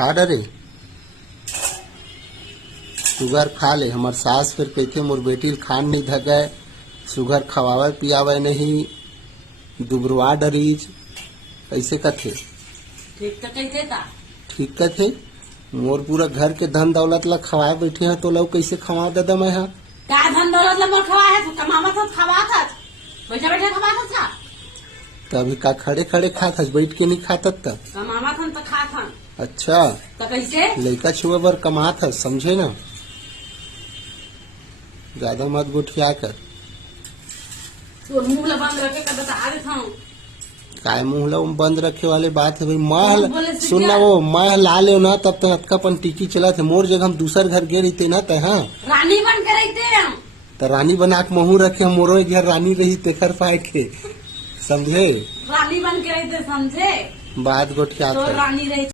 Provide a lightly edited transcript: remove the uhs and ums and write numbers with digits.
खा डरे सुगर खा ले। हमार सास फिर कहते मोर बेटी खान नहीं धगे, सुगर खवावे पियावे नहीं, दुबरवा डरीज, कैसे कथे? ठीक तो कहते था। ठीक कथे। मोर पूरा घर के धन दौलत ला खवाए बैठे हैं तो लोग कैसे खवा दादा मैं हाँ? क्या धन दौलत ला मोर खवा है? तू कमावा था, खवा था, बैठे बैठे खवा था। तभी का खड़े खड़े खात हस, बैठ के नहीं खातत तब? कमावा था तो खा था। अच्छा तो कैसे? लड़का छुआ बर कमात हस, समझे ना? ज्यादा मत गुठिया कर। तो मुंह ला बंद रखे का बता रहे था। काय मुंह ला बंद रखे वाले बात है भाई। बोले मह से सुनना क्या? वो मह ला ले ना तब तो अतकापन टिकी चला थे। मोर जगह हम दूसर घर गे रही थे ना ते हाँ रानी बन के रहते हम। तो रानी बना के महू रखे हम मोरो घर रानी रही तेखर पाए के, समझे? रानी बन के रहते, समझे? बात गोठिया तो कर। रानी रही।